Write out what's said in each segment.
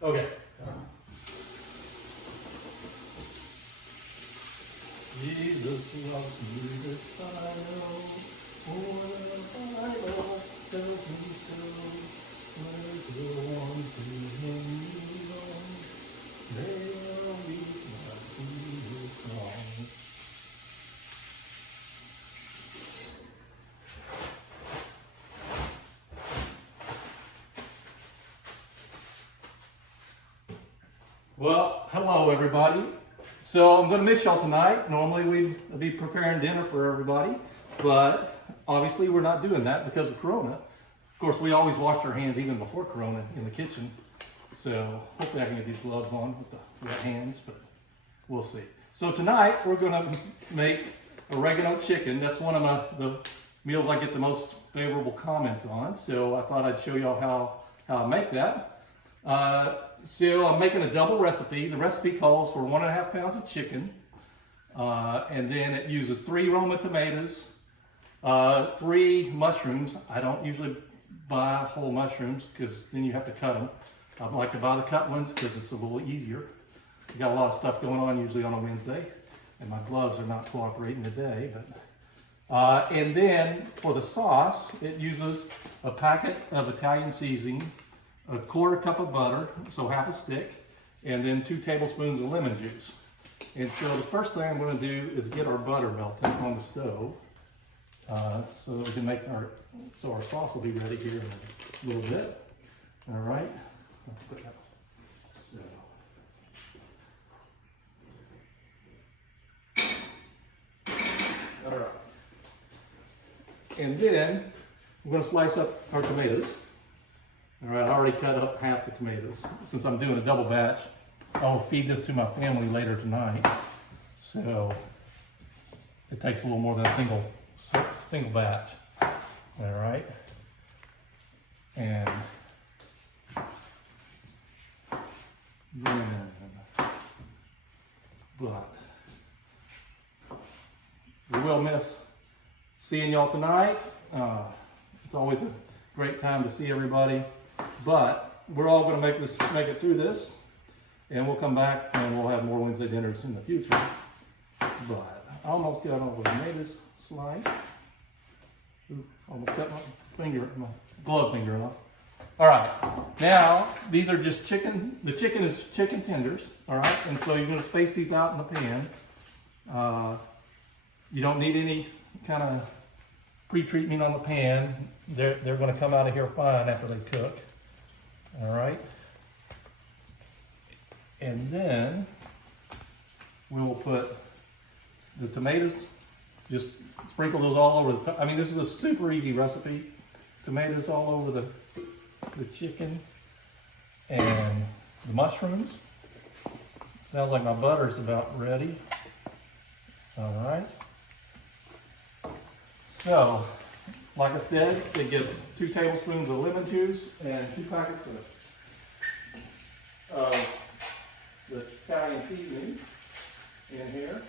Okay. Jesus loves me, this I know. For the Bible tells me so. Let go on to him belong. They'll meet my Jesus song. Well, hello everybody. So I'm going to miss y'all tonight. Normally we'd be preparing dinner for everybody, but obviously we're not doing that because of Corona. Of course, we always washed our hands even before Corona in the kitchen. So hopefully I can get these gloves on with the wet hands, but we'll see. So tonight we're going to make oregano chicken. That's one of the meals I get the most favorable comments on. So I thought I'd show y'all how I make that. So I'm making a double recipe. The recipe calls for 1.5 pounds of chicken, and then it uses 3 Roma tomatoes, 3 mushrooms. I don't usually buy whole mushrooms because then you have to cut them. I like to buy the cut ones because it's a little easier. I got a lot of stuff going on usually on a Wednesday, and my gloves are not cooperating today. But and then for the sauce, it uses a packet of Italian seasoning, a 1/4 cup of butter, so half a stick, and then 2 tablespoons of lemon juice. And so the first thing I'm going to do is get our butter melted on the stove, so that we can make our sauce will be ready here in a little bit. All right. So. All right. And then we're going to slice up our tomatoes. All right, I already cut up half the tomatoes. Since I'm doing a double batch, I'll feed this to my family later tonight. So it takes a little more than a single batch. All right. And then, but we will miss seeing y'all tonight. It's always a great time to see everybody. But we're all going to make it through this, and we'll come back and we'll have more Wednesday dinners in the future. But I almost got all the tomatoes sliced. Ooh, almost cut my glove finger off. All right, now these are just chicken. The chicken is chicken tenders. All right, and so you're going to space these out in the pan. You don't need any kind of pre-treatment on the pan. They're going to come out of here fine after they cook. All right. And then we will put the tomatoes, just sprinkle those all over the top. I mean, this is a super easy recipe. Tomatoes all over the chicken and the mushrooms. Sounds like my butter's about ready. All right. So, like I said, it gets 2 tablespoons of lemon juice and 2 packets of the Italian seasoning in here.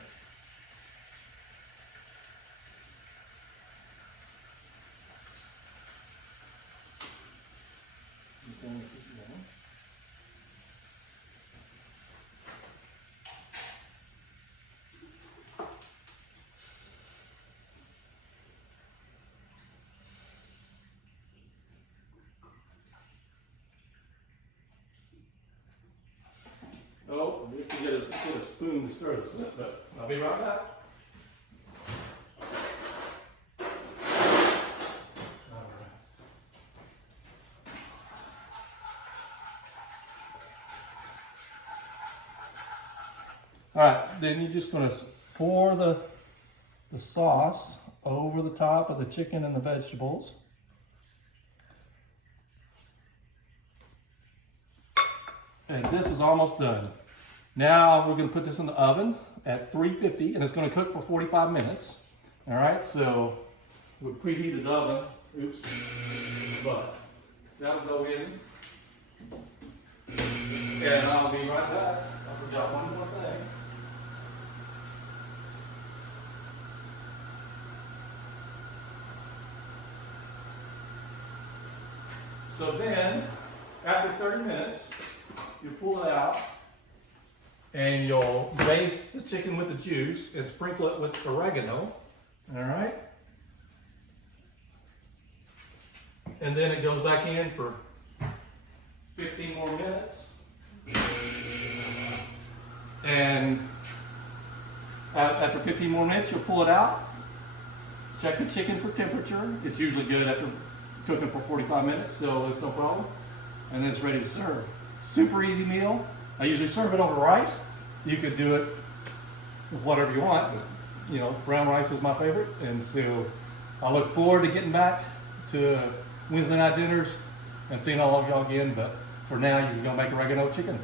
Oh, we can get a spoon to stir this with, but I'll be right back. All right, then you're just going to pour the sauce over the top of the chicken and the vegetables. And this is almost done. Now we're going to put this in the oven at 350, and it's going to cook for 45 minutes. All right, so we'll preheat the oven. Oops, but that'll go in. And I'll be right back. I forgot one more thing. So then, after 30 minutes, you'll pull it out and you'll baste the chicken with the juice and sprinkle it with oregano. All right. And then it goes back in for 15 more minutes. And after 15 more minutes, you'll pull it out. Check the chicken for temperature. It's usually good after cooking for 45 minutes, so it's no problem. And then it's ready to serve. Super easy meal. I usually serve it over rice. You could do it with whatever you want, but you know, brown rice is my favorite. And so I look forward to getting back to Wednesday night dinners and seeing all of y'all again. But for now, you can go make oregano chicken.